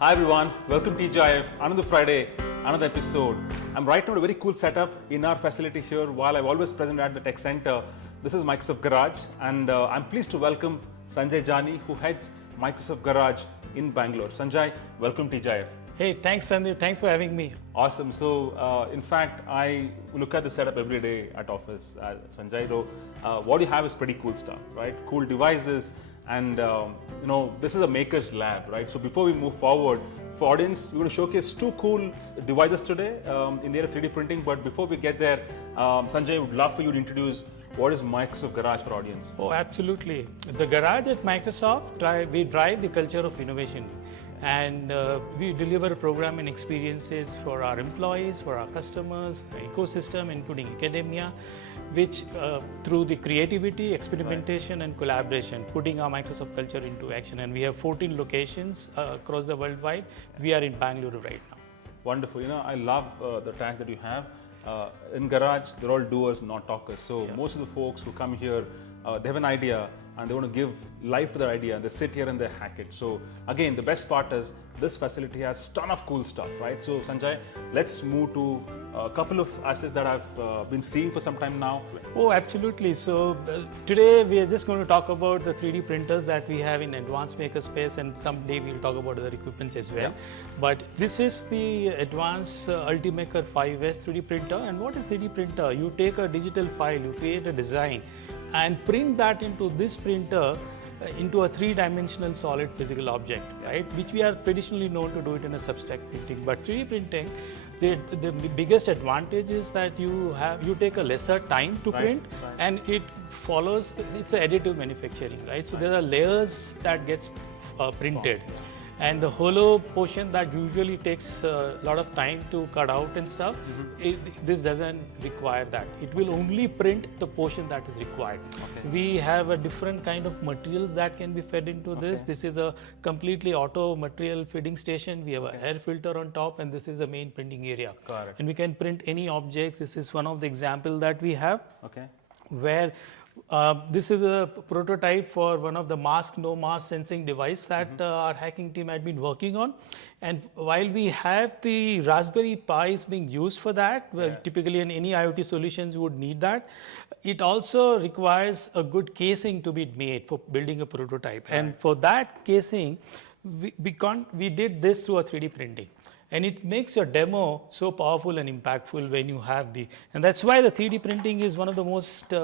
Hi everyone, welcome to TGIF, another Friday, another episode. I'm right now at a very cool setup in our facility here while I'm always present at the tech center. This is Microsoft Garage and I'm pleased to welcome Sanjay Jani who heads Microsoft Garage in Bangalore. Sanjay, welcome to TGIF. Hey, thanks Sandeep, thanks for having me. Awesome. So in fact, I look at the setup every day at office. Sanjay, though, what you have is pretty cool stuff, right? Cool devices. And this is a maker's lab, right? So before we move forward, for audience, we're going to showcase two cool devices today in the area of 3D printing. But before we get there, Sanjay, I would love for you to introduce what is Microsoft Garage for audience. Oh, absolutely. The Garage at Microsoft, we drive the culture of innovation. And we deliver program and experiences for our employees, for our customers, our ecosystem, including academia, which through the creativity, experimentation, and collaboration, putting our Microsoft culture into action. And we have 14 locations across the worldwide. We are in Bengaluru right now. Wonderful. I love the tag that you have. In Garage, they're all doers, not talkers. So most of the folks who come here, they have an idea and they want to give life to their idea and they sit here and they hack it. So again, the best part is this facility has a ton of cool stuff, right? So Sanjay, let's move to a couple of assets that I've been seeing for some time now. Oh, absolutely. So today we are just going to talk about the 3D printers that we have in advanced makerspace, and someday we'll talk about other equipments as well. But this is the advanced Ultimaker 5S 3D printer. And what is 3D printer? You take a digital file, you create a design and print that into this printer into a three-dimensional solid physical object, right? Which we are traditionally known to do it in a substrate printing. But 3D printing, the biggest advantage is that you take a lesser time to print, and it follows. It's an additive manufacturing, right? So there are layers that gets printed. And the hollow portion that usually takes a lot of time to cut out and stuff, this doesn't require that. It will only print the portion that is required. We have a different kind of materials that can be fed into this. This is a completely auto material feeding station. We have an air filter on top, and this is the main printing area. And we can print any objects. This is one of the examples that we have, where this is a prototype for one of the no mask sensing device that our hacking team had been working on. And while we have the Raspberry Pis being used for that, typically in any IoT solutions you would need that, it also requires a good casing to be made for building a prototype. And for that casing, we did this through a 3D printing. And it makes your demo so powerful and impactful when you have and that's why the 3D printing is one of the most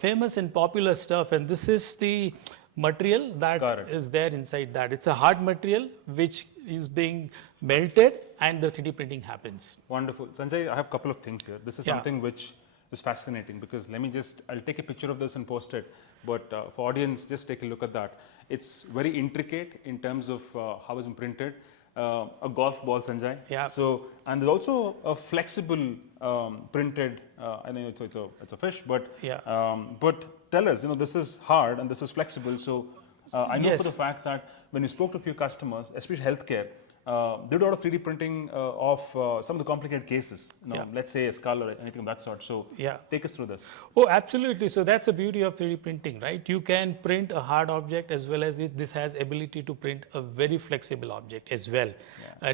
famous and popular stuff. And this is the material that is there inside that. It's a hard material which is being melted and the 3D printing happens. Wonderful. Sanjay, I have a couple of things here. This is something which is fascinating because I'll take a picture of this and post it. But for audience, just take a look at that. It's very intricate in terms of how it's printed. A golf ball, Sanjay. So, and there's also a flexible printed. I know it's a fish, but tell us, this is hard and this is flexible. So, I know for the fact that when you spoke to a few customers, especially healthcare, they do a lot of 3D printing of some of the complicated cases. Let's say a skull or anything of that sort. So, take us through this. Oh, absolutely. So that's the beauty of 3D printing, right? You can print a hard object as well as this has ability to print a very flexible object as well.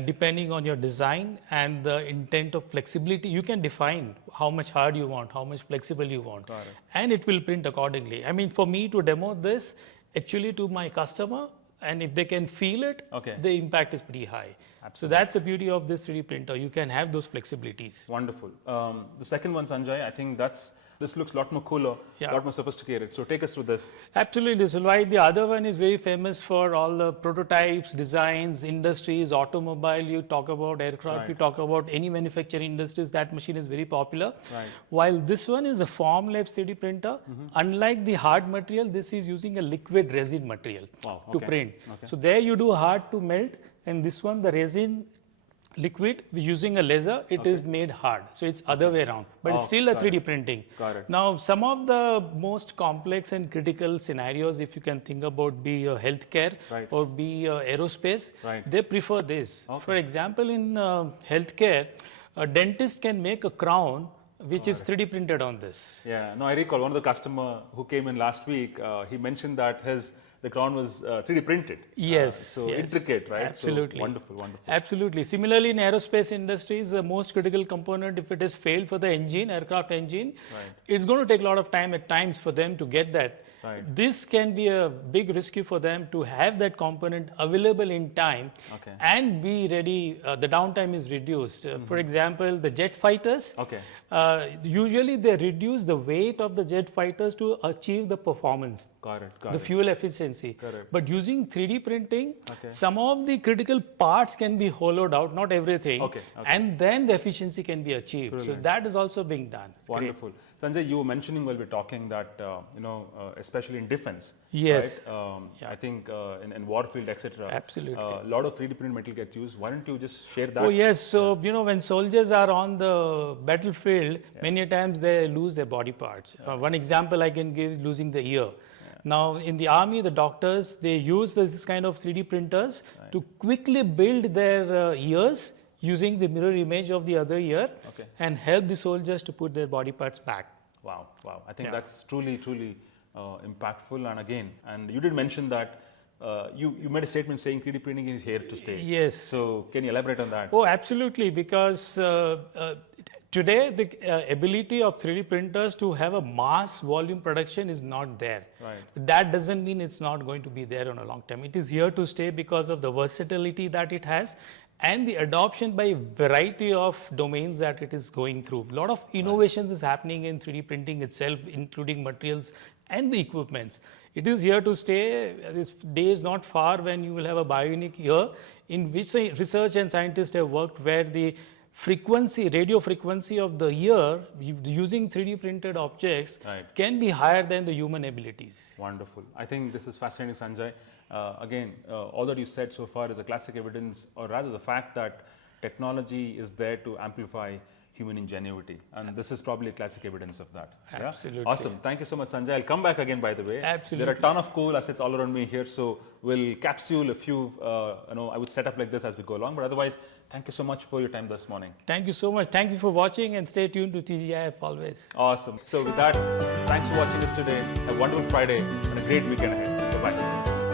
Depending on your design and the intent of flexibility, you can define how much hard you want, how much flexible you want, and it will print accordingly. I mean, for me to demo this actually to my customer, and if they can feel it, the impact is pretty high. So that's the beauty of this 3D printer. You can have those flexibilities. Wonderful. The second one, Sanjay, I think this looks a lot more cooler, a lot more sophisticated. So take us through this. Absolutely. So why the other one is very famous for all the prototypes, designs, industries, automobile. You talk about aircraft, you talk about any manufacturing industries. That machine is very popular. While this one is a Formlabs 3D printer, unlike the hard material, this is using a liquid resin material to print. So there you do hard to melt, and this one, the resin liquid, using a laser, it is made hard. So it's other way around, but it's still a 3D printing. Now, some of the most complex and critical scenarios, if you can think about, be healthcare or be aerospace, they prefer this. For example, in healthcare, a dentist can make a crown which is 3D printed on this. Yeah, no, I recall one of the customer who came in last week, he mentioned that the crown was 3D printed. Yes. So yes, intricate, right? Absolutely. So wonderful, wonderful. Absolutely. Similarly, in aerospace industries, the most critical component, if it is failed for the engine, aircraft engine, it's going to take a lot of time at times for them to get that. This can be a big rescue for them to have that component available in time and be ready. The downtime is reduced. For example, the jet fighters, usually they reduce the weight of the jet fighters to achieve the performance, the fuel efficiency. But using 3D printing, some of the critical parts can be hollowed out, not everything, and then the efficiency can be achieved. Brilliant. So that is also being done. It's wonderful. Great. Sanjay, you were mentioning while we were talking that, especially in defense, yes. right? I think in warfield, etc. Absolutely. A lot of 3D printed metal gets used. Why don't you just share that? Oh yes, so when soldiers are on the battlefield, many times they lose their body parts. One example I can give is losing the ear. Now in the army, the doctors, they use this kind of 3D printers to quickly build their ears using the mirror image of the other ear and help the soldiers to put their body parts back. Wow, wow. I think that's truly, truly impactful. And again, and you did mention that you made a statement saying 3D printing is here to stay. Yes. So can you elaborate on that? Oh, absolutely. Because today the ability of 3D printers to have a mass volume production is not there. That doesn't mean it's not going to be there on a long term. It is here to stay because of the versatility that it has and the adoption by variety of domains that it is going through. A lot of innovations is happening in 3D printing itself, including materials and the equipments. It is here to stay. This day is not far when you will have a bionic ear, in which research and scientists have worked where the frequency, radio frequency of the ear using 3D printed objects can be higher than the human abilities. Wonderful. I think this is fascinating, Sanjay. Again, all that you said so far is a classic evidence, or rather the fact that technology is there to amplify human ingenuity, and this is probably classic evidence of that. Absolutely. Awesome. Thank you so much, Sanjay. I'll come back again, by the way. Absolutely. There are a ton of cool assets all around me here, so we'll capsule a few, I would set up like this as we go along, but otherwise, thank you so much for your time this morning. Thank you so much. Thank you for watching, and stay tuned to TGIF always. Awesome. So with that, thanks for watching us today. Have a wonderful Friday and a great weekend ahead. Bye-bye.